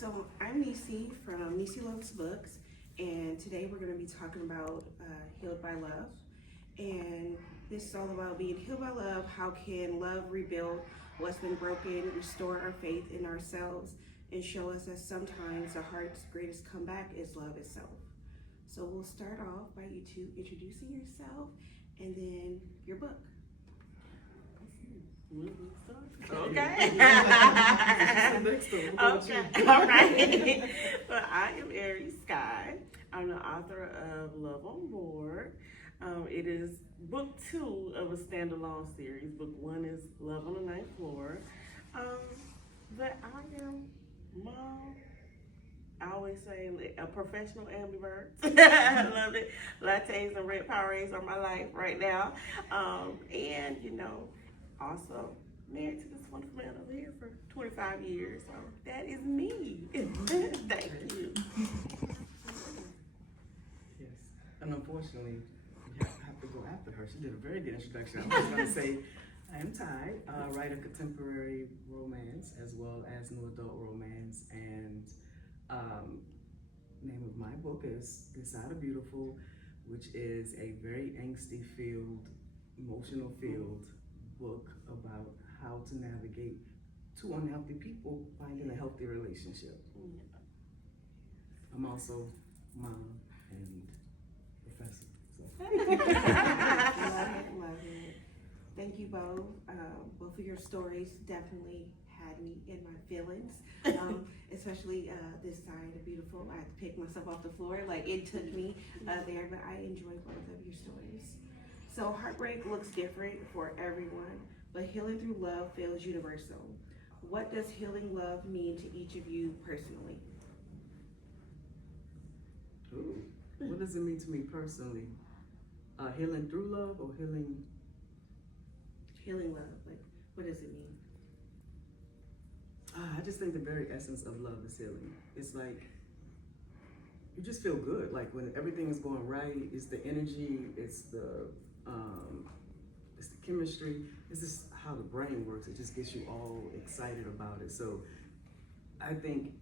So I'm Nisi from Nisi Loves Books, and today we're going to be talking about Healed by Love. And this is all about being healed by love. How can love rebuild what's been broken, restore our faith in ourselves, and show us that sometimes the heart's greatest comeback is love itself. So we'll start off by you two introducing yourself and then your book. Okay. Okay. All right. Well, I am Aries Skye. I'm the author of Love on Board. It is book 2 of a standalone series. Book 1 is Love on the Ninth Floor. But I am mom. I always say a professional ambivert. I love it. Lattes and red Powerades are my life right now. And also married to this wonderful man over here for 25 years. So that is me. Thank you. Yes. And unfortunately, you have to go after her. She did a very good introduction. I was going to say, I am Tiye, writer of contemporary romance as well as new adult romance. And name of my book is This Side of Beautiful, which is a very angsty-filled, emotional-filled book about how to navigate two unhealthy people finding a healthy relationship. I'm also mom and professor. Love it. Thank you both. Both of your stories definitely had me in my feelings, especially this side of beautiful. I had to pick myself off the floor. Like it took me there, but I enjoyed both of your stories. So heartbreak looks different for everyone, but healing through love feels universal. What does healing love mean to each of you personally? Ooh, what does it mean to me personally? Healing through love or healing? Healing love, like what does it mean? I just think the very essence of love is healing. It's like, you just feel good. Like when everything is going right, it's the energy, it's the chemistry. It's just how the brain works. It just gets you all excited about it. So I think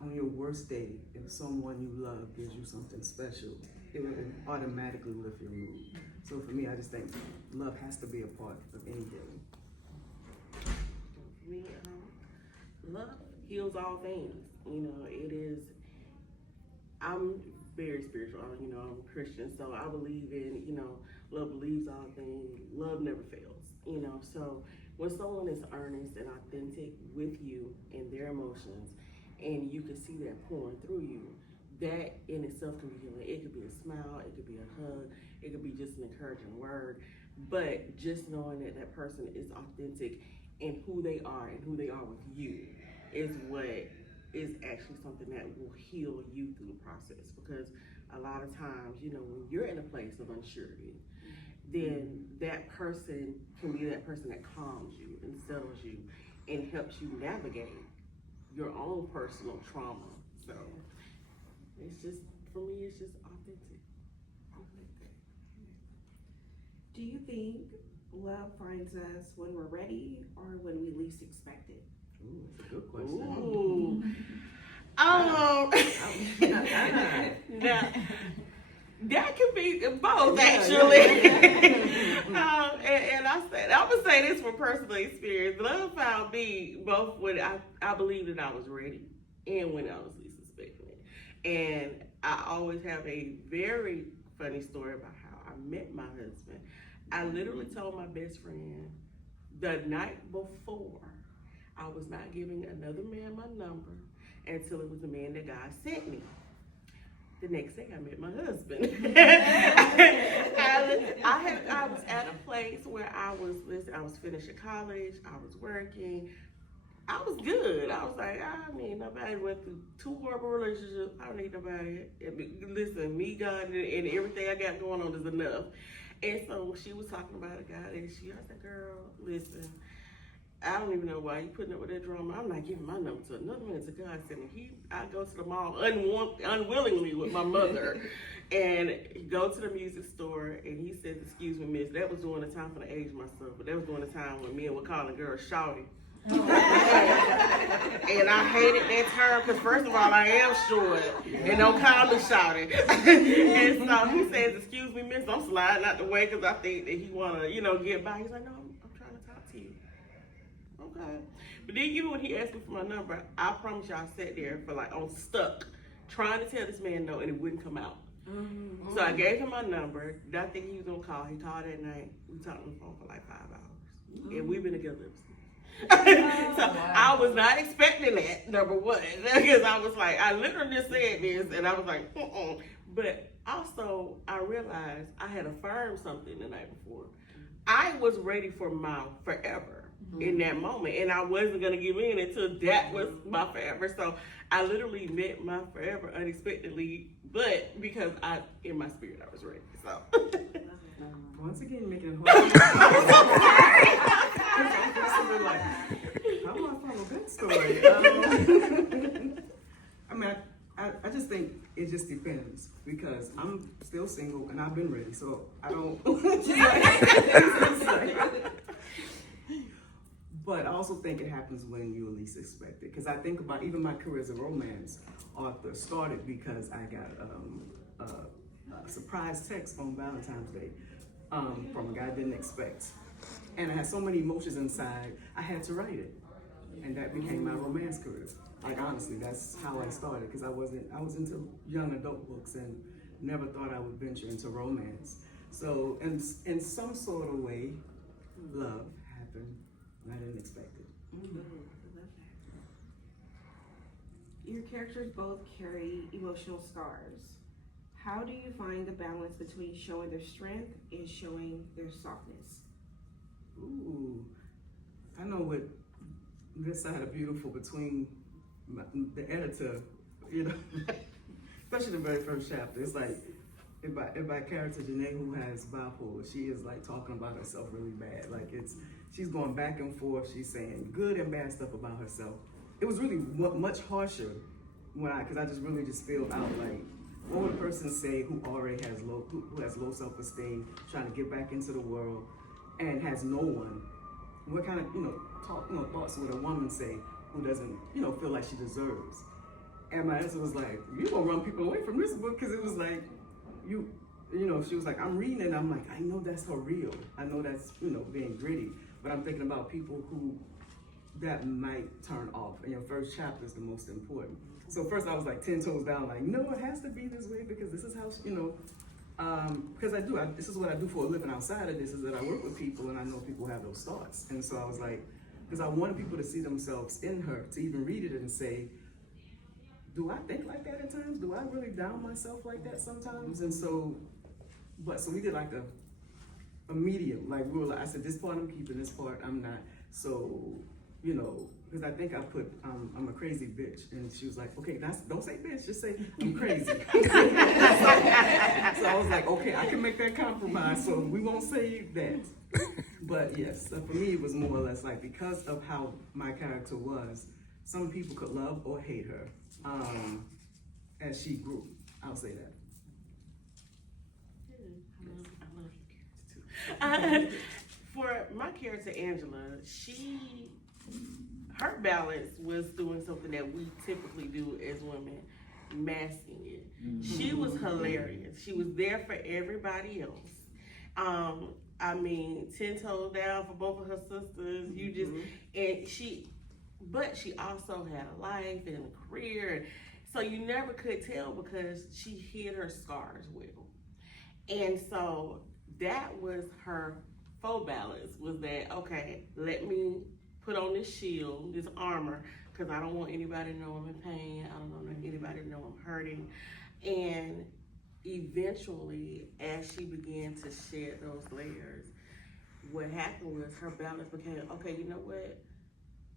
on your worst day, if someone you love gives you something special, it will automatically lift your mood. So for me, I just think love has to be a part of any healing. For me, love heals all things. It is. I'm very spiritual. I'm a Christian, so I believe in love believes all things. Love never fails. So when someone is earnest and authentic with you and their emotions, and you can see that pouring through you, that in itself can be healing. It could be a smile, it could be a hug, it could be just an encouraging word. But just knowing that that person is authentic in who they are and who they are with you is what is actually something that will heal you through the process. Because a lot of times, when you're in a place of unsurety, then that person can be that person that calms you and settles you and helps you navigate your own personal trauma. So it's just, for me, it's just authentic. Do you think love finds us when we're ready or when we least expect it? Ooh, that's a good question. Ooh. Now, that could be both, actually. And I would say this from personal experience. Love found me both when I believed that I was ready and when I was least expecting it. And I always have a very funny story about how I met my husband. I literally told my best friend the night before I was not giving another man my number until it was the man that God sent me. The next day I met my husband. I was at a place where I was finishing college, I was working, I was good. I was like, nobody went through 2 horrible relationships. I don't need nobody. Listen, me, God, and everything I got going on is enough. And so she was talking about a guy that I said, girl, listen, I don't even know why you putting up with that drama. I'm not giving my number to another man to God. I go to the mall unwillingly with my mother and go to the music store, and he says, excuse me, miss, that was during the time for the age of my son, but that was during the time when men were calling girls shawty. And I hated that term because first of all, I am short and don't call me shouting. And so he says, "Excuse me, miss, I'm sliding out the way because I think that he want to, get by." He's like, "No, I'm trying to talk to you." Okay. But then even when he asked me for my number, I promise you I sat there for on stuck trying to tell this man no and it wouldn't come out. Mm-hmm. So I gave him my number. Not thinking he was going to call. He called that night. We talked on the phone for 5 hours. Mm-hmm. And we've been together ever since. So wow. I was not expecting that, number one, because I was like, I literally just said this, and I was like, But also, I realized I had affirmed something the night before. I was ready for my forever in that moment, and I wasn't going to give in until that was my forever. So I literally met my forever unexpectedly, but because in my spirit, I was ready. So. Once again, you're making it hard. Like, how do I follow that story? I mean, I just think it just depends because I'm still single and I've been ready, so I don't. But I also think it happens when you least expect it. Because I think about even my career as a romance author started because I got a surprise text on Valentine's Day from a guy I didn't expect. And I had so many emotions inside, I had to write it. And that became my romance career. Like honestly, that's how I started because I was into young adult books and never thought I would venture into romance. So in some sort of way, love happened and I didn't expect it. Mm-hmm. I love that. Your characters both carry emotional scars. How do you find the balance between showing their strength and showing their softness? Ooh, I know what this side of beautiful between the editor, especially the very first chapter. It's like, if my character Janae, who has bipolar, she is like talking about herself really bad. Like she's going back and forth. She's saying good and bad stuff about herself. It was really much harsher because I just really just feel out like, what would a person say who already has who has low self-esteem, trying to get back into the world, and has no one? What kind of thoughts would a woman say who doesn't feel like she deserves? And my answer was like, you gonna run people away from this book because it was like she was like, I'm reading it and I'm like, I know that's her real. I know that's being gritty, but I'm thinking about people who that might turn off. And your first chapter is the most important. So first I was like 10 toes down, like, no, it has to be this way because this is how because this is what I do for a living outside of this, is that I work with people and I know people have those thoughts. And so I was like, because I wanted people to see themselves in her, to even read it and say, do I think like that at times? Do I really down myself like that sometimes? And so we did like a medium, like we were like, I said, this part I'm keeping, this part I'm not. So, because I think I put, I'm a crazy bitch. And she was like, okay, don't say bitch, just say I'm crazy. So I was like, okay, I can make that compromise, so we won't say that. But yes, for me it was more or less like, because of how my character was, some people could love or hate her as she grew. I'll say that. I love your character too. For my character Angela, her balance was doing something that we typically do as women, masking it. Mm-hmm. She was hilarious. She was there for everybody else. 10 toes down for both of her sisters. But she also had a life and a career. So you never could tell because she hid her scars well. And so that was her faux balance, was that, okay, let me put on this shield, this armor, because I don't want anybody to know I'm in pain. I don't want anybody to know I'm hurting. And eventually, as she began to shed those layers, what happened was her balance became, okay, you know what?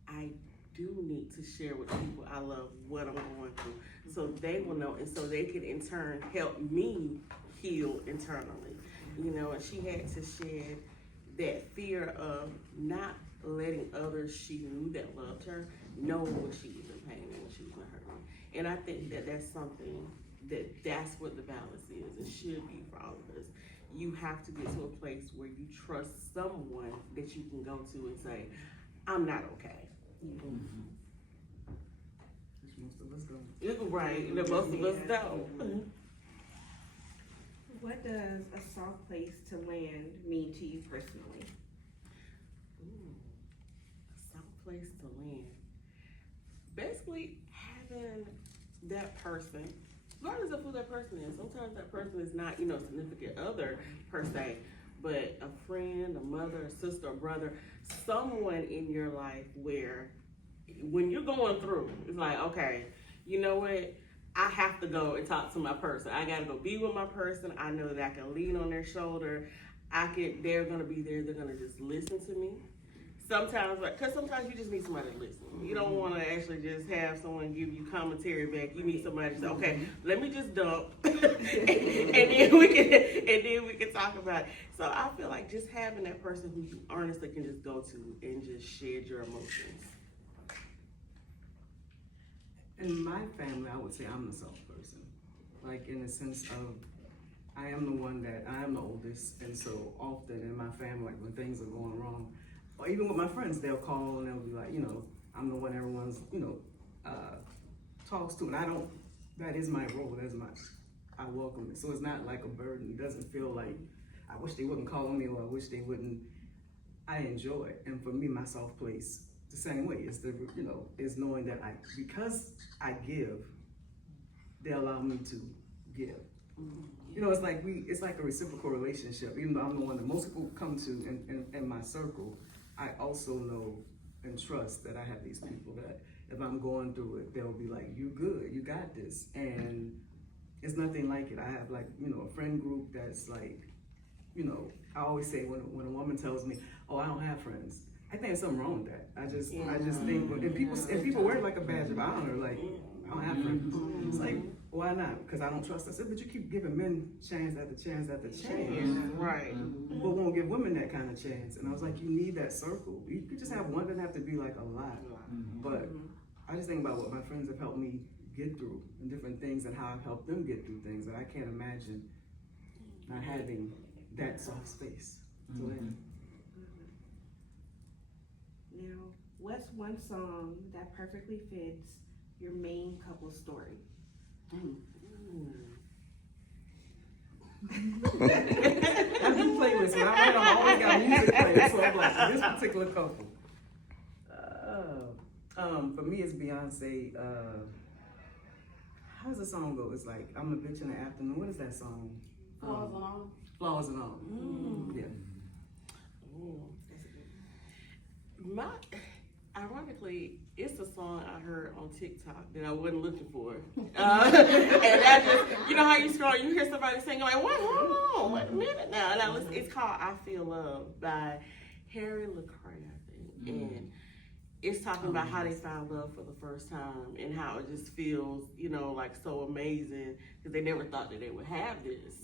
I do need to share with people I love what I'm going through so they will know, and so they can in turn help me heal internally. And she had to shed that fear of not letting others she knew that loved her know when she was in pain and when she was hurting. And I think that that's something that's what the balance is. It should be for all of us. You have to get to a place where you trust someone that you can go to and say, I'm not okay. Which most of us don't. Right, the most of us don't. What does a soft place to land mean to you personally? Ooh, a soft place to land. Basically, having that person, regardless of who that person is, sometimes that person is not, significant other per se, but a friend, a mother, a sister, a brother, someone in your life where when you're going through, it's like, okay, you know what? I have to go and talk to my person. I gotta go be with my person. I know that I can lean on their shoulder. They're gonna be there. They're gonna just listen to me. Sometimes, because sometimes you just need somebody to listen. You don't want to actually just have someone give you commentary back. You need somebody to say, okay, let me just dump, and then we can talk about it. So I feel like just having that person who you honestly can just go to and just shed your emotions. In my family, I would say I'm the soft person. Like in the sense of, I am the one that, I am the oldest, and so often in my family, like when things are going wrong, or even with my friends, they'll call and they'll be like, I'm the one everyone's, talks to, and that is my role, I welcome it. So it's not like a burden. It doesn't feel like, I wish they wouldn't call me, or I wish they wouldn't. I enjoy it. And for me, my soft place, the same way, is is knowing that because I give, they allow me to give. It's like a reciprocal relationship. Even though I'm the one that most people come to in my circle, I also know and trust that I have these people that if I'm going through it, they'll be like, you good, you got this. And it's nothing like it. I have a friend group that's like, I always say when a woman tells me, oh, I don't have friends, I think there's something wrong with that. I just think, if people wear it like a badge of honor, like, I don't have friends. It's like, why not? Because I don't trust. I said, but you keep giving men chance after chance after chance. Right. But won't give women that kind of chance. And I was like, you need that circle. You could just have one, doesn't have to be like a lot. But I just think about what my friends have helped me get through and different things and how I've helped them get through things that I can't imagine not having that soft space. So Now, what's one song that perfectly fits your main couple story? I do playlists. When I write, I've always got music playing. So I'm like, this particular couple. For me, it's Beyonce. How does the song go? It's like, I'm a bitch in the afternoon. What is that song? Flaws and all. Flaws and all. Yeah. Ironically, it's a song I heard on TikTok that I wasn't looking for. And I just, how you scroll, you hear somebody singing, like, what? Hold on, wait a minute now. And it's called I Feel Love by Harry LaCrae, I think. And it's talking about how they found love for the first time and how it just feels, like so amazing because they never thought that they would have this,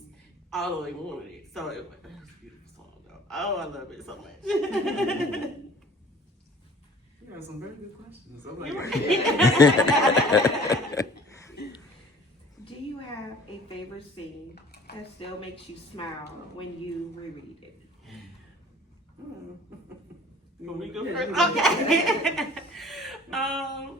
although they wanted it. So it was a beautiful song, though. Oh, I love it so much. You have some very good questions. Do you have a favorite scene that still makes you smile when you reread it? Can we go first? Okay. I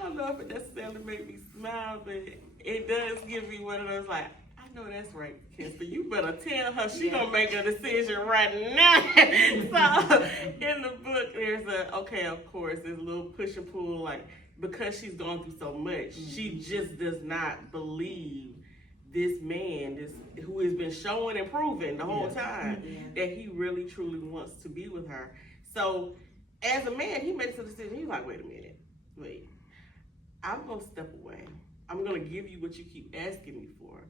don't know if it necessarily made me smile, but it does give me one of those like, I know that's right, Kister. You better tell her she gonna make a decision right now. So in the book, there's of course, there's a little push and pull, like because she's gone through so much, she just does not believe this man, who has been showing and proving the whole time that he really truly wants to be with her. So as a man, he makes a decision. He's like, wait a minute, I'm gonna step away. I'm gonna give you what you keep asking me for.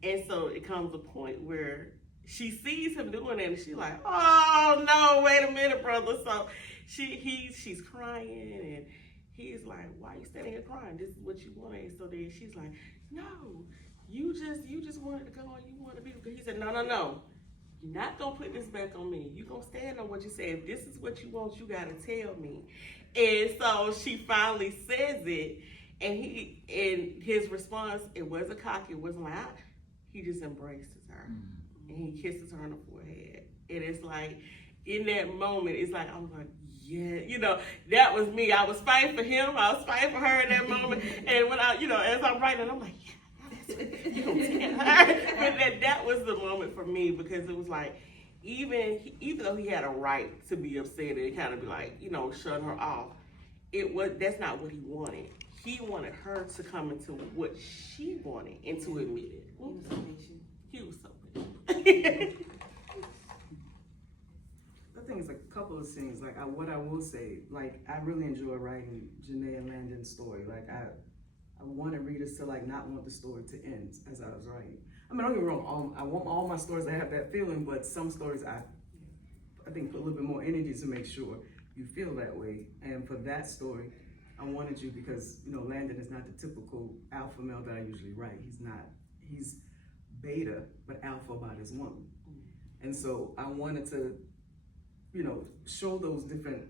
And so it comes a point where she sees him doing it and she's like, oh no, wait a minute, brother. So she's crying and he's like, why are you standing here crying? This is what you want. And so then she's like, no, you just wanted to go and you want to be with me. He said, no. You're not gonna put this back on me. You're gonna stand on what you say. If this is what you want, you gotta tell me. And so she finally says it, and his response, it wasn't cocky, it wasn't like, he just embraces her. And he kisses her on the forehead. And it's like, in that moment, it's like, I was like, yeah, that was me. I was fighting for him. I was fighting for her in that moment. And when as I'm writing, I'm like, yeah, that's what you gonna tell her. But that was the moment for me, because it was like, even though he had a right to be upset and kind of be like, shut her off, that's not what he wanted. He wanted her to come into what she wanted and to admit it. He was so patient. I think it's a couple of things. Like, what I will say, like, I really enjoy writing Janae and Landon's story. Like, I wanted readers to like not want the story to end as I was writing. I mean, don't get me wrong, I want all my stories to have that feeling, but some stories I think put a little bit more energy to make sure you feel that way. And for that story, I wanted you because, Landon is not the typical alpha male that I usually write. He's beta, but alpha about his woman. And so I wanted to, show those different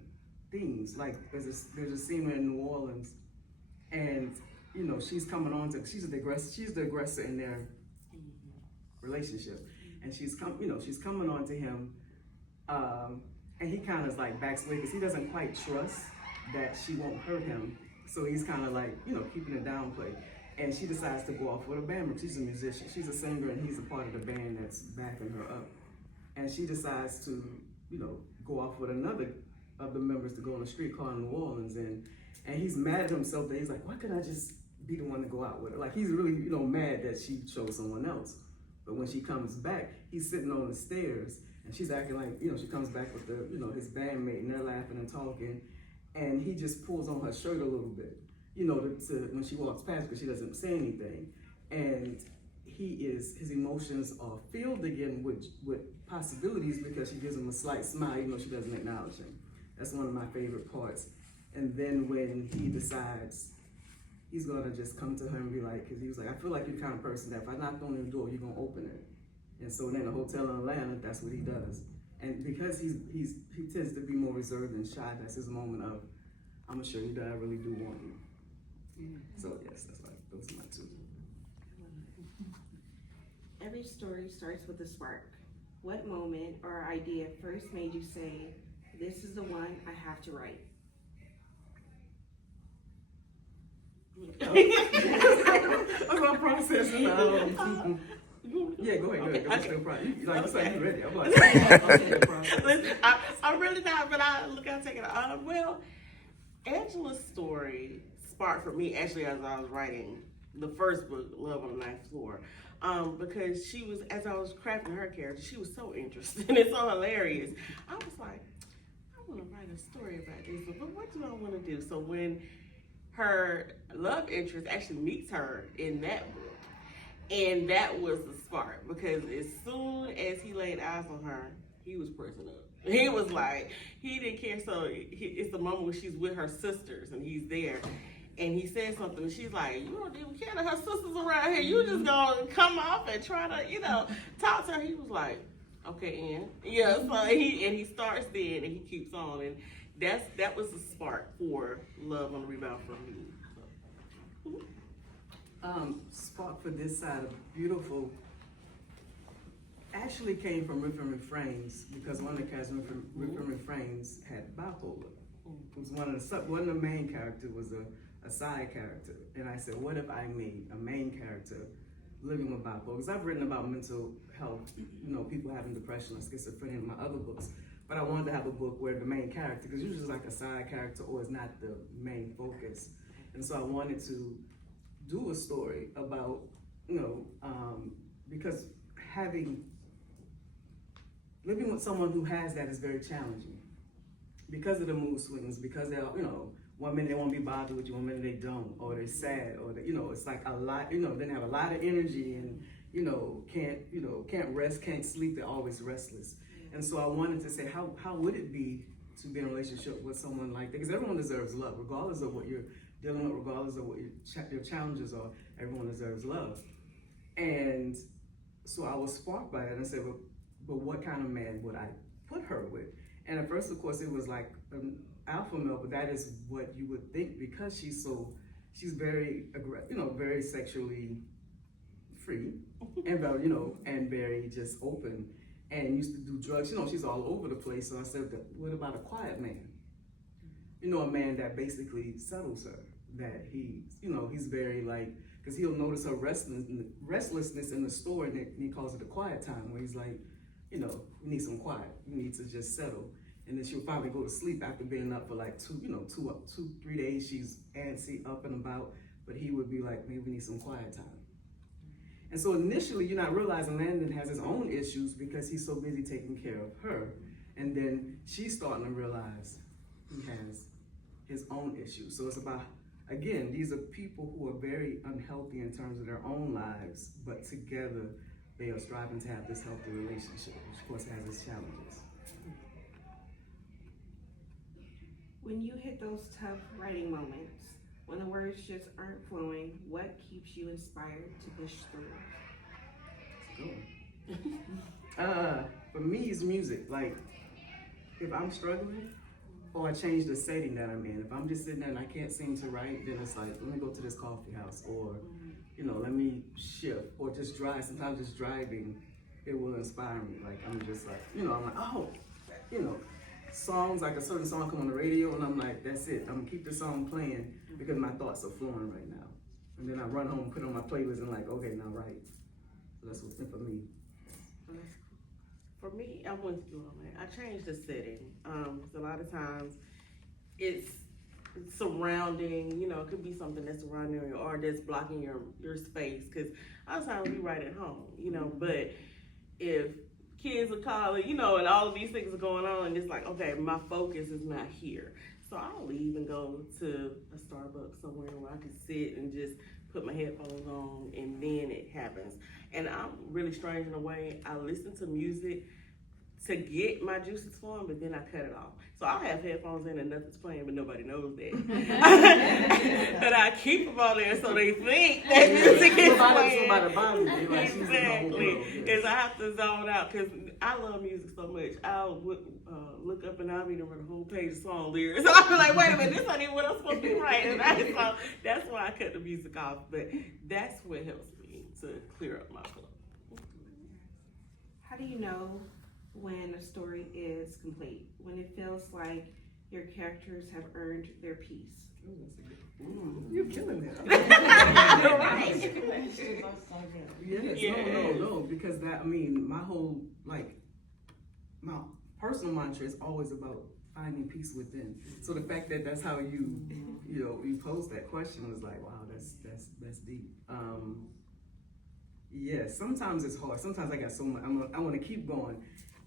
things. Like, there's a scene in New Orleans, and, she's coming on to, she's the aggressor in their relationship. And she's coming on to him, and he kind of like backs away because he doesn't quite trust that she won't hurt him. So he's kind of like, keeping a downplay. And she decides to go off with a band. She's a musician, she's a singer, and he's a part of the band that's backing her up. And she decides to, go off with another of the members to go on the streetcar in New Orleans. And he's mad at himself that he's like, why couldn't I just be the one to go out with her? Like, he's really, mad that she chose someone else. But when she comes back, he's sitting on the stairs, and she's acting like, she comes back with his bandmate, and they're laughing and talking, and he just pulls on her shirt a little bit, to when she walks past, because she doesn't say anything, and his emotions are filled again with possibilities because she gives him a slight smile, even though she doesn't acknowledge him. That's one of my favorite parts. And then when he decides he's gonna just come to her and be like, because he was like, I feel like you're the kind of person that if I knocked on your door, you're gonna open it. And so then a hotel in Atlanta, that's what he does. And because he tends to be more reserved and shy, that's his moment of, I'm gonna show you that I really do want you. So yes, those are my two. Every story starts with a spark. What moment or idea first made you say, this is the one I have to write? I'm not processing. Yeah, go ahead. Okay. I'm still processing. Like, it's like you ready. I'm like, Listen, I'm really not, but I'll take it. Well, Angela's story sparked for me actually as I was writing the first book, Love on the Ninth Floor, because she was, as I was crafting her character, she was so interesting and so hilarious. I was like, I want to write a story about this, but what do I want to do? So when her love interest actually meets her in that book, and that was the spark, because as soon as he laid eyes on her, he was pressing up. He was like, he didn't care. So it's the moment where she's with her sisters and he's there, and he said something, and she's like, you don't even care that her sisters around here. You just gonna come off and try to, talk to her. He was like, okay, Ann. Yeah, so he starts then, and he keeps on, and that was the spark for Love on the Rebound for me. Spark for this side of beautiful actually came from Riff and Refrains, because one of the cast Riff and Refrains had bipolar. It was one of the main character was a side character, and I said, what if I made a main character living with bipolar? Because I've written about mental health, people having depression or schizophrenia in my other books, but I wanted to have a book where the main character, because usually it's like a side character or it's not the main focus, and so I wanted to do a story about, because living with someone who has that is very challenging because of the mood swings, because they're, one minute they want to be bothered with you, one minute they don't, or they're sad, or it's like a lot, then they have a lot of energy and, can't rest, can't sleep, they're always restless. And so I wanted to say, how would it be to be in a relationship with someone like that? Because everyone deserves love, regardless of what you're dealing with, regardless of what your challenges are, everyone deserves love. And so I was sparked by it, and I said, but what kind of man would I put her with? And at first, of course, it was like an alpha male, but that is what you would think, because she's very very sexually free, and and very just open, and used to do drugs. She's all over the place. So I said, what about a quiet man? a man that basically settles her. That he's very like, because he'll notice her restlessness in the store, and he calls it a quiet time, where he's like, we need some quiet. We need to just settle. And then she'll probably go to sleep after being up for like 3 days. She's antsy, up and about, but he would be like, maybe we need some quiet time. And so initially, you're not realizing Landon has his own issues because he's so busy taking care of her. And then she's starting to realize he has his own issues. So it's about, again, these are people who are very unhealthy in terms of their own lives, but together they are striving to have this healthy relationship, which of course has its challenges. When you hit those tough writing moments, when the words just aren't flowing, what keeps you inspired to push through? Let's go. For me, it's music. Like, if I'm struggling, or I change the setting that I'm in. If I'm just sitting there and I can't seem to write, then it's like, let me go to this coffee house, or let me shift, or just drive. Sometimes just driving, it will inspire me. Like, I'm just like, I'm like, oh, songs, like a certain song come on the radio, and I'm like, that's it. I'm gonna keep the song playing because my thoughts are flowing right now. And then I run home, put it on my playlist, and like, okay, now write. So that's what's in for me. For me, I'm with you on that. I changed the setting. Because a lot of times it's surrounding, it could be something that's surrounding you or that's blocking your space. Because a lot of times we write at home, but if kids are calling, and all of these things are going on, and it's like, okay, my focus is not here. So I'll leave and go to a Starbucks somewhere where I can sit and just put my headphones on, and then it happens. And I'm really strange in a way. I listen to music to get my juices flowing, but then I cut it off. So I'll have headphones in and nothing's playing, but nobody knows that. But I keep them on there so they think that music is playing. Exactly. Because I have to zone out, because I love music so much. I'll look up and I'll be reading a whole page of song lyrics. So I'll be like, wait a minute, this ain't even what I'm supposed to be writing. So that's why I cut the music off. But that's what helps me to clear up my flow. How do you know when a story is complete? When it feels like your characters have earned their piece? You're killing it. Yes, no, because my personal mantra is always about finding peace within. So the fact that that's how you posed that question was like, wow, that's deep. Yes, sometimes it's hard. Sometimes I got so much, I want to keep going.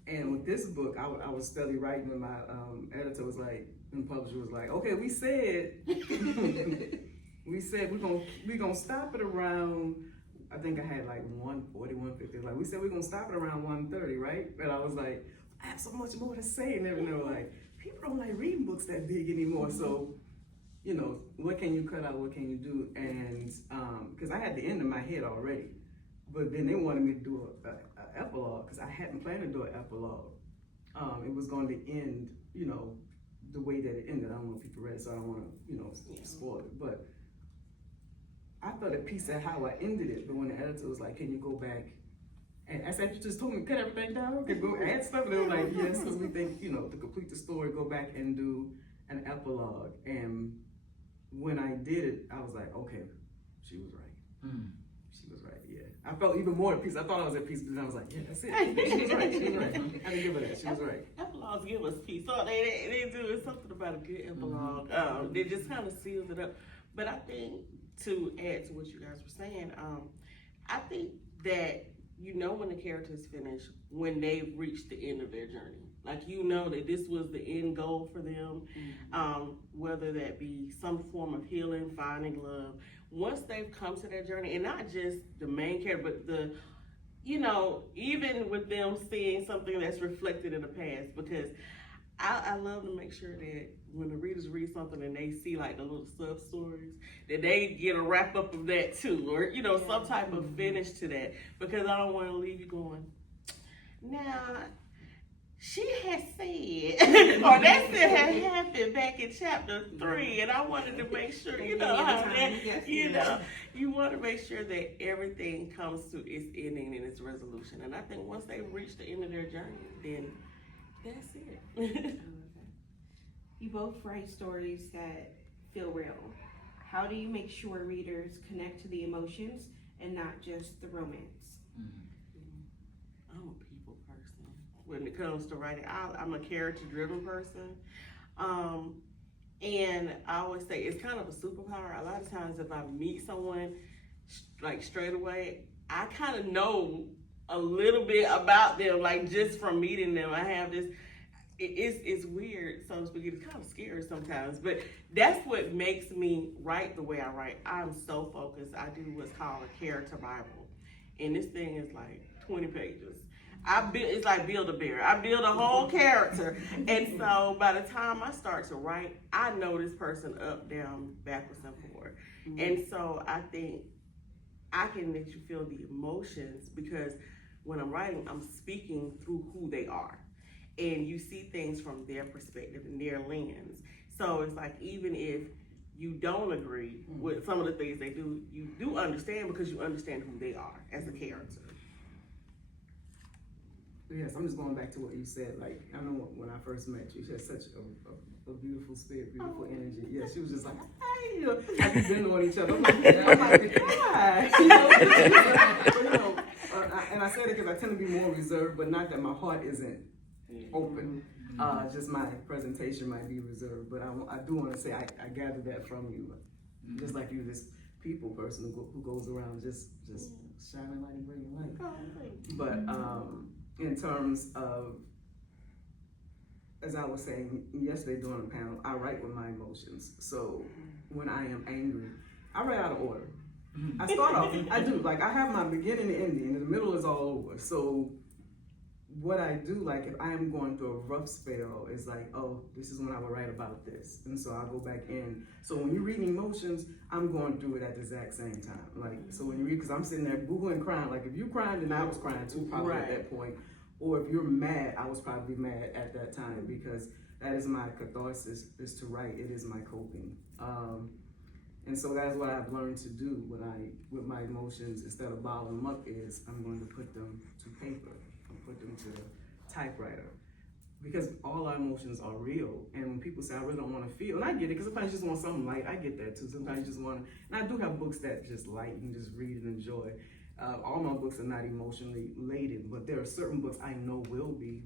And with this book, I was steadily writing, and my editor was like, and publisher was like, okay, we said we're gonna stop it around, I think I had like 140, 150. Like, we said we're gonna stop it around 130, right? And I was like, I have so much more to say. And they were like, people don't like reading books that big anymore. So, what can you cut out? What can you do? And because I had the end in my head already. But then they wanted me to do an epilogue, because I hadn't planned to do an epilogue. It was going to end, the way that it ended. I don't know if people read it, so I don't want to, spoil it. But I thought at peace at how I ended it. But when the editor was like, can you go back? And I said, you just told me to cut everything down? Okay, go add stuff. And they were like, yes, because we think, to complete the story, go back and do an epilogue. And when I did it, I was like, okay, she was right. She was right, yeah. I felt even more at peace. I thought I was at peace, but then I was like, yeah, that's it. She was right. I had to give her that. She was right. Epilogues give us peace. So they do. It's something about a good epilogue. It just kind of seals it up. But I think, to add to what you guys were saying, I think that when the characters finish, when they've reached the end of their journey. Like, that this was the end goal for them, whether that be some form of healing, finding love. Once they've come to that journey, and not just the main character, but even with them seeing something that's reflected in the past, because I love to make sure that when the readers read something and they see like the little sub stories, that they get a wrap up of that too, or some type of finish to that, because I don't want to leave you going, now she has said, or that still had happened back in chapter 3, and I wanted to make sure, you want to make sure that everything comes to its ending and its resolution. And I think once they reach the end of their journey, then that's it. You both write stories that feel real. How do you make sure readers connect to the emotions and not just the romance? I'm a people person. When it comes to writing, I'm a character-driven person. And I always say it's kind of a superpower. A lot of times if I meet someone like straight away, I kind of know a little bit about them, like just from meeting them. I have this, it's weird, so to speak. It's kind of scary sometimes, but that's what makes me write the way I write. I'm so focused. I do what's called a character Bible. And this thing is like 20 pages. It's like Build-A-Bear. I build a whole character. And so by the time I start to write, I know this person up, down, backwards, and forward. And so I think I can let you feel the emotions because when I'm writing, I'm speaking through who they are. And you see things from their perspective and their lens. So it's like even if you don't agree with some of the things they do, you do understand because you understand who they are as a character. Yes, I'm just going back to what you said. Like, I know when I first met you, she had such a beautiful spirit, beautiful energy. Yeah, she was just like, hey, you know, like we've been on each other. I'm like, hi. And I said it because I tend to be more reserved, but not that my heart isn't open. Just my presentation might be reserved, but I do want to say I gathered that from you. Just like you, this people person who goes around just shining light and bringing light. But in terms of, as I was saying yesterday during the panel, I write with my emotions. So when I am angry, I write out of order. I start off, I do, like I have my beginning and ending, and the middle is all over. So what I do, like if I am going through a rough spell, is like, oh, this is when I would write about this. And so I'll go back in. So when you're reading emotions, I'm going through it at the exact same time. Like, so when you read, because I'm sitting there boo-hooing crying, like if you crying, then I was crying too, probably at that point. Or if you're mad, I was probably mad at that time, because that is my catharsis, is to write. It is my coping. And so that's what I've learned to do with my emotions, instead of bottling them up, is I'm going to put them to paper. Put them to the typewriter, because all our emotions are real. And when people say I really don't want to feel, and I get it, because sometimes you just want something light. I get that too. Sometimes you just want to, and I do have books that just light, you can just read and enjoy. All my books are not emotionally laden, but there are certain books I know will be.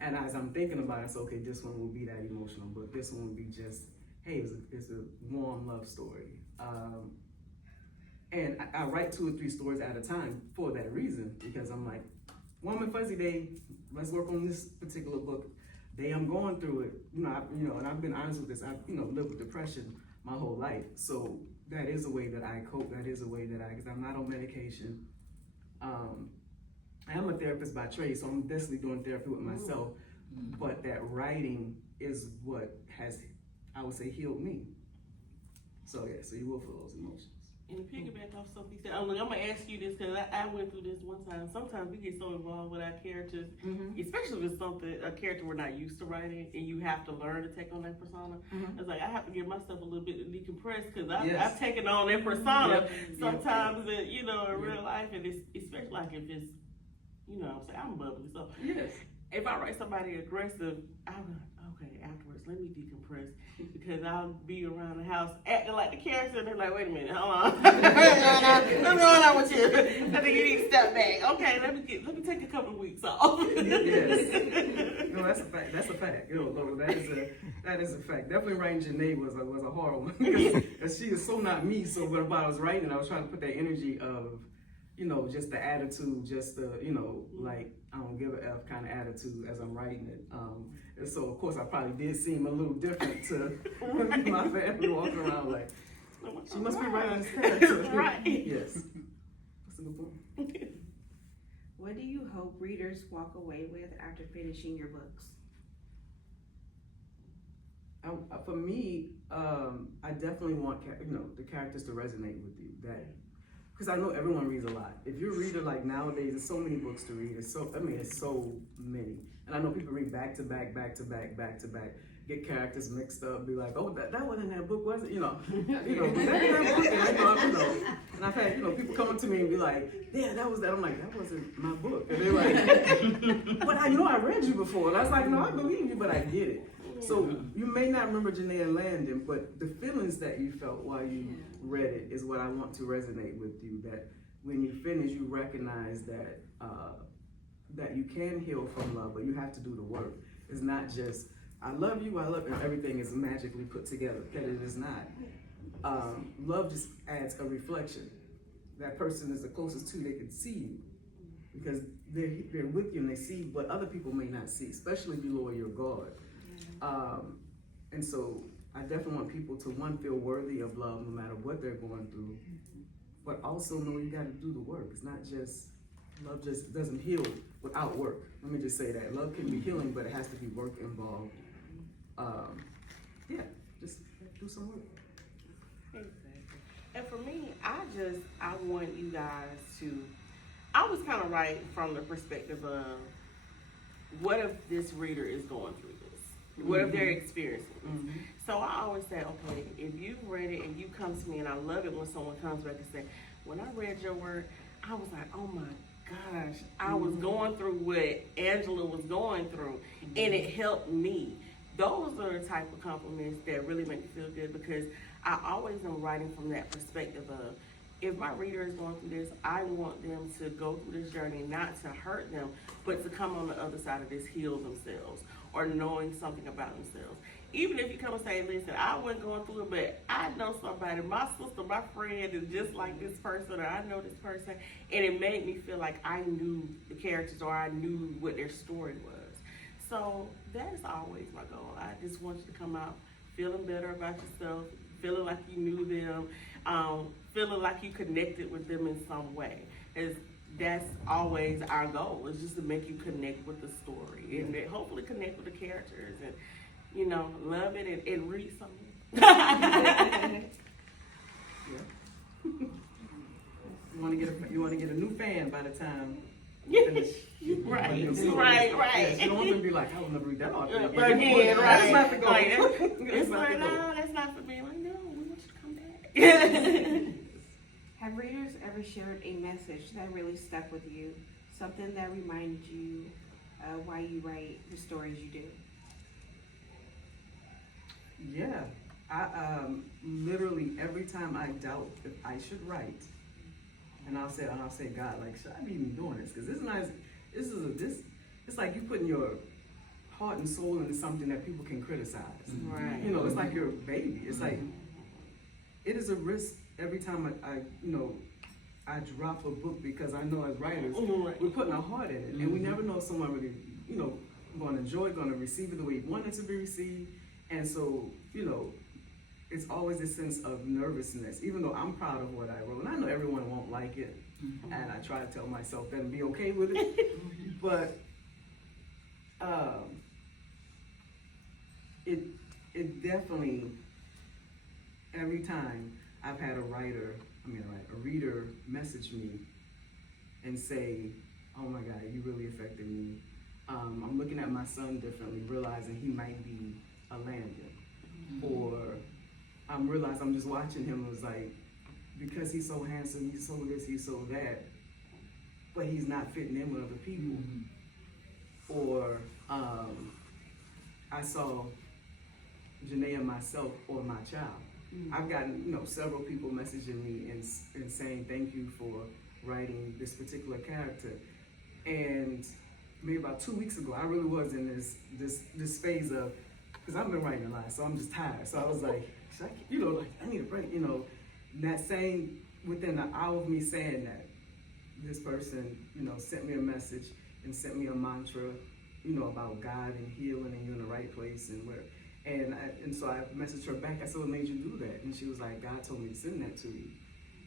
And as I'm thinking about it, it's okay, this one will be that emotional, but this one will be just, hey, it's a warm love story. And I write 2 or 3 stories at a time for that reason, because I'm like, Warm and Fuzzy Day, let's work on this particular book. Day I'm going through it, and I've been honest with this. I've lived with depression my whole life, so that is a way that I cope. That is a way that because I'm not on medication. I am a therapist by trade, so I'm definitely doing therapy with myself. But that writing is what has, I would say, healed me. So yeah, so you will feel those emotions. And to piggyback off something you said, I'm gonna ask you this because I went through this one time. Sometimes we get so involved with our characters, especially with a character we're not used to writing, and you have to learn to take on that persona. It's like I have to give myself a little bit to decompress, because I've taken on that persona sometimes in real life, and it's especially like if it's, I'm bubbly, so if I write somebody aggressive, I'm like, okay, afterwards, let me decompress, because I'll be around the house acting like the character, and they're like, wait a minute, hold on. What's going on with you? I think you need to step back. Okay, let me take a couple of weeks off. No, that's a fact. That's a fact. That is a fact. Definitely writing Janae was a hard one, because she is so not me. So when I was writing, I was trying to put that energy of, just the attitude, just the, like, I don't give a F kind of attitude as I'm writing it. And so, of course, I probably did seem a little different to my family walking around like, she must be writing this character. Right. Yes. That's a good point. What do you hope readers walk away with after finishing your books? For me, I definitely want the characters to resonate with you. Because I know everyone reads a lot. If you're a reader, like nowadays, there's so many books to read. It's so many. And I know people read back to back, get characters mixed up, be like, oh, that wasn't in that book, was it? Was that in that book? And I've had, people coming to me and be like, yeah, that was that. I'm like, that wasn't my book. And they're like, but I know I read you before. And I was like, no, I believe you, but I get it. So you may not remember Janae and Landon, but the feelings that you felt while you read it is what I want to resonate with you. That when you finish, you recognize that that you can heal from love, but you have to do the work. It's not just I love you, and everything is magically put together. Because it is not. Love just adds a reflection. That person is the closest to they can see you because they're with you and they see what other people may not see, especially if you lower your guard. And so I definitely want people to, one, feel worthy of love no matter what they're going through, but also know you got to do the work. It's not just, love just doesn't heal without work. Let me just say that. Love can be healing, but it has to be work involved. Yeah, just do some work. Exactly. And for me, I want you guys to, I was kind of right from the perspective of, what if this reader is going through this? What if they're experiencing this? So I always say, okay, if you read it and you come to me, and I love it when someone comes back and say, when I read your work, I was like, oh my gosh, I was going through what Angela was going through, and it helped me. Those are the type of compliments that really make me feel good, because I always am writing from that perspective of, if my reader is going through this, I want them to go through this journey, not to hurt them, but to come on the other side of this, heal themselves, or knowing something about themselves. Even if you come and say, listen, I wasn't going through it, but I know somebody, my sister, my friend is just like this person, or I know this person, and it made me feel like I knew the characters, or I knew what their story was. So that is always my goal. I just want you to come out feeling better about yourself, feeling like you knew them, feeling like you connected with them in some way. That's always our goal, is just to make you connect with the story and hopefully connect with the characters and, you know, love it and read something. Yeah. You want to get a new fan by the time you finish. Right. Yes, you don't want them to be like, I will never read that author Again, right. That's not the goal. It's like, no, that's not for me. Like, no, we want you to come back. Have readers ever shared a message that really stuck with you? Something that reminded you why you write the stories you do? Yeah. I literally every time I doubt if I should write, and I'll say, God, like, should I be even doing this? Because it's like you putting your heart and soul into something that people can criticize. Right. You know, it's like your baby. It's like, it is a risk every time I drop a book, because I know as writers, we're putting our heart in it. And we never know if someone really, going to enjoy it, going to receive it the way you want it to be received. And so, it's always a sense of nervousness, even though I'm proud of what I wrote. And I know everyone won't like it, and I try to tell myself that and be okay with it. But it definitely, every time I've had a reader message me and say, oh my God, you really affected me. I'm looking at my son differently, realizing he might be a Landon. Or I'm realizing I'm just watching him, it was like, because he's so handsome, he's so this, he's so that, but he's not fitting in with other people. Or I saw Janae and myself or my child. I've gotten, several people messaging me and saying thank you for writing this particular character. And maybe about 2 weeks ago, I really was in this phase of, because I've been writing a lot, so I'm just tired. So I was like, I need a break, That saying, within an hour of me saying that, this person, sent me a message and sent me a mantra, about God and healing and you in the right place and where. And so I messaged her back. I said, what made you do that? And she was like, God told me to send that to you.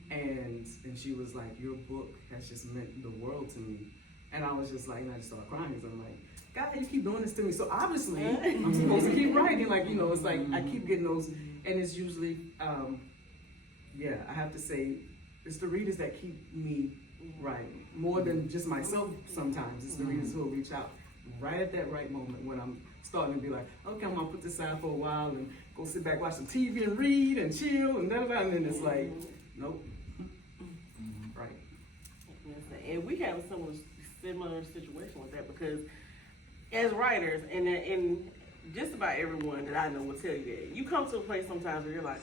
And she was like, your book has just meant the world to me. And I was just like, and I just started crying because I'm like, God, you keep doing this to me. So obviously, I'm supposed to keep writing. Like, it's like I keep getting those. And it's usually, I have to say, it's the readers that keep me writing. More than just myself sometimes. It's the readers who will reach out right at that right moment when I'm starting to be like, okay, I'm going to put this aside for a while and go sit back, watch some TV and read and chill and da-da-da. And then it's like, nope. Right. And we have a similar situation with that, because as writers, and just about everyone that I know will tell you that. You come to a place sometimes where you're like,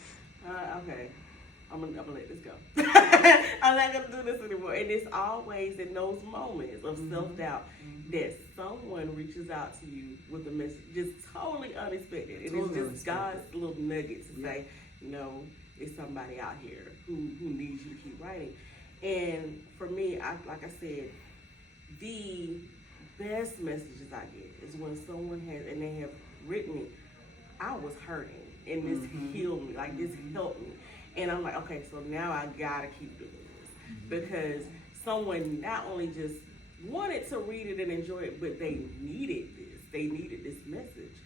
okay, I'm gonna let this go. I'm not gonna do this anymore. And it's always in those moments of self-doubt that someone reaches out to you with a message just totally unexpected. And it's just God's little nugget to say, it's somebody out here who needs you to keep writing. And for me, like I said, the best messages I get is when someone and they have written me, I was hurting and this healed me, like this helped me. And I'm like, okay, so now I gotta keep doing this because someone not only just wanted to read it and enjoy it, but they needed this. They needed this message.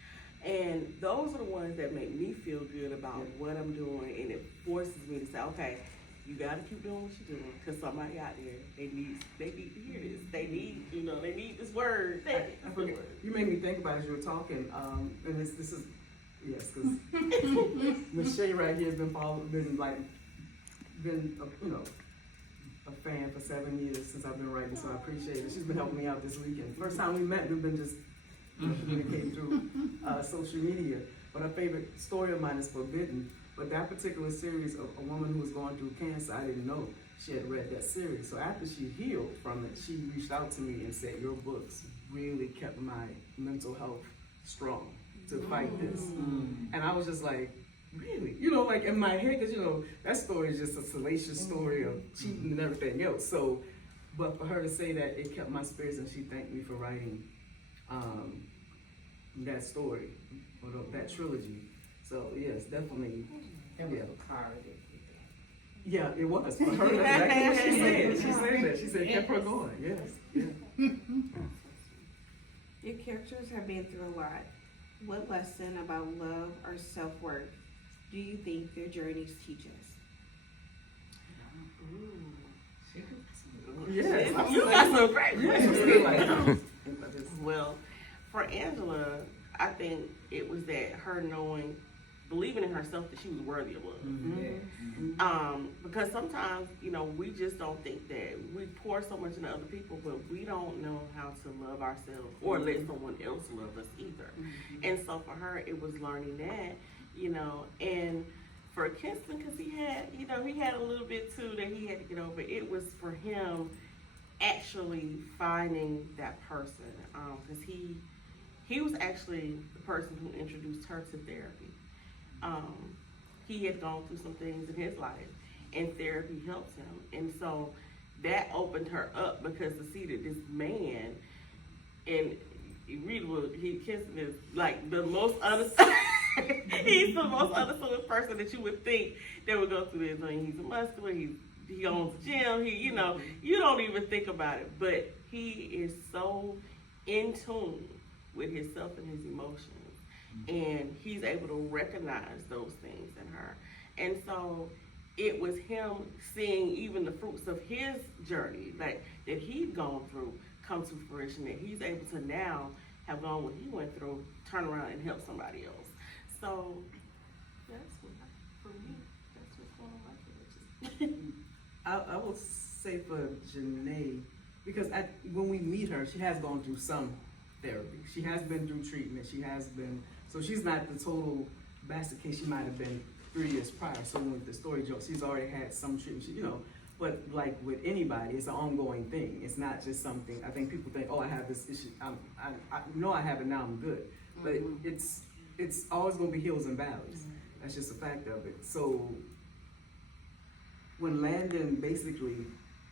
And those are the ones that make me feel good about what I'm doing, and it forces me to say, okay, you gotta keep doing what you're doing because somebody out there, they need to hear this. They need, they need this word. You made me think about it as you were talking, and this is, yes, because Miss Shay right here has been a fan for 7 years since I've been writing, so I appreciate it. She's been helping me out this weekend. First time we met, we've been just communicating through social media. But her favorite story of mine is Forbidden. But that particular series of a woman who was going through cancer, I didn't know she had read that series. So after she healed from it, she reached out to me and said, your books really kept my mental health strong to fight this. And I was just like, really? Like in my head, because that story is just a salacious story of cheating and everything else. So, but for her to say that it kept my spirits, and she thanked me for writing that story, or that trilogy. So yes, definitely. That was a card. Yeah, it was. For her, that's exactly what she said. She said that. She said, kept her going. Yes. Yeah. Your characters have been through a lot. What lesson about love or self-worth do you think their journeys teach us? Yes. You got some great Yes. Well, for Angela, I think it was that her believing in herself that she was worthy of love. Because sometimes, we just don't think that. We pour so much into other people, but we don't know how to love ourselves or let someone else love us either. And so for her, it was learning that, and for Kinston, because he had a little bit too that he had to get over. It was for him actually finding that person, because he was actually the person who introduced her to therapy. He had gone through some things in his life, and therapy helped him. And so that opened her up, because to see that this man, and Kinston is like the most unassuming, he's the most unassuming person that you would think that would go through this. I mean, he's a muscular, he owns a gym, you don't even think about it, but he is so in tune with himself and his emotions. And he's able to recognize those things in her. And so it was him seeing even the fruits of his journey, like that he'd gone through, come to fruition, that he's able to now have gone what he went through, turn around and help somebody else. So that's for me, that's what's going on my character. I will say for Janae, because when we meet her, she has gone through some therapy. She has been through treatment. So she's not the total basket case she might have been 3 years prior. So with the story joke, she's already had some treatment, but like with anybody, it's an ongoing thing. It's not just something, I think people think, oh, I have this issue. I know I have it now, I'm good. But it's always gonna be hills and valleys. That's just a fact of it. So when Landon basically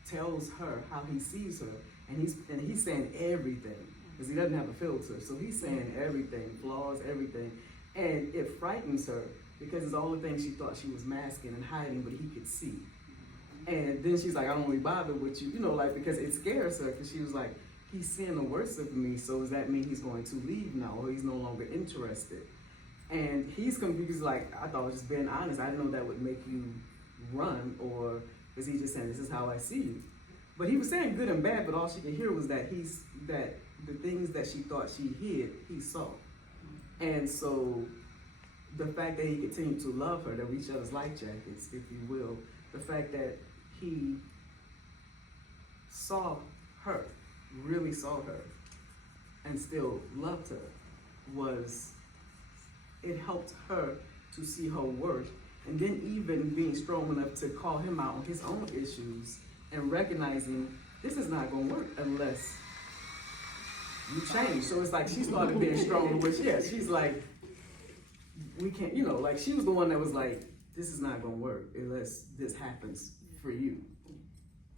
tells her how he sees her, and he's saying everything, because he doesn't have a filter, so he's saying everything, flaws, everything, and it frightens her, because it's all the things she thought she was masking and hiding, but he could see. And then she's like, I don't really bother with you, because it scares her, because she was like, he's seeing the worst of me, so does that mean he's going to leave now, or he's no longer interested? And he's confused, like, I thought I was just being honest, I didn't know that would make you run, or is he just saying, this is how I see you? But he was saying good and bad, but all she could hear was that the things that she thought she hid, he saw. And so the fact that he continued to love her, to reach other's life jackets, if you will, the fact that he saw her, really saw her, and still loved her, was it helped her to see her worth, and then even being strong enough to call him out on his own issues and recognizing this is not gonna work unless you change. So it's like she started being strong, which she's like, we can't, like she was the one that was like, this is not gonna work unless this happens for you.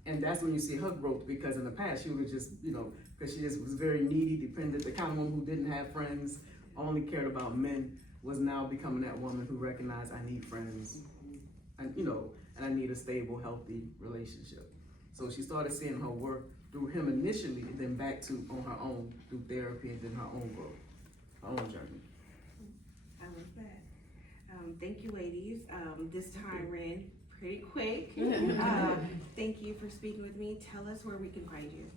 And that's when you see her growth, because in the past she was just, because she just was very needy, dependent, the kind of woman who didn't have friends, only cared about men, was now becoming that woman who recognized, I need friends, and and I need a stable, healthy relationship. So she started seeing her work through him initially, and then back to on her own through therapy, and then her own growth, her own journey. I love that. Thank you, ladies. This time ran pretty quick. Thank you for speaking with me. Tell us where we can find you.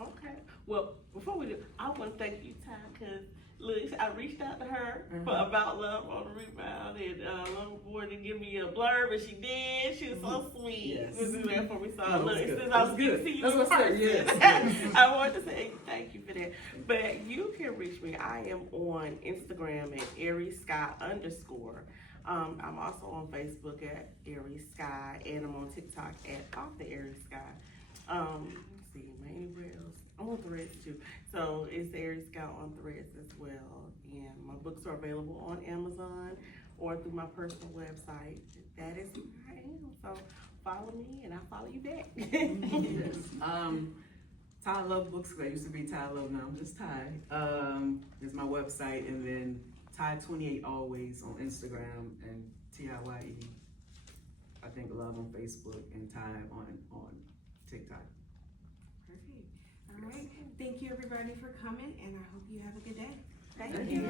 Okay. Well, before we do, I want to thank you, Ty, because look, I reached out to her for About Love on the Rebound, and Love Boy to give me a blurb, and she did. She was so sweet. Yes. She was there for me. So No, look, good. since I was That's getting good. to see you That's in what I said, person, yes. I wanted to say thank you for that. But you can reach me. I am on Instagram at Aries Skye _. I'm also on Facebook at Aries Skye, and I'm on TikTok at Off the Aries Skye. Let's see, anywhere else? I'm on Threads too. So it's Aries Skye on Threads as well. And my books are available on Amazon or through my personal website. That is who I am. So follow me and I'll follow you back. Yes. Tiye Love Books. I used to be Tiye Love, now I'm just Tiye. Is my website, and then Tiye28 always on Instagram, and TIYE. I think Love on Facebook, and Tiye on TikTok. Perfect. All right. Thank you, everybody, for coming, and I hope you have a good day. Thank you.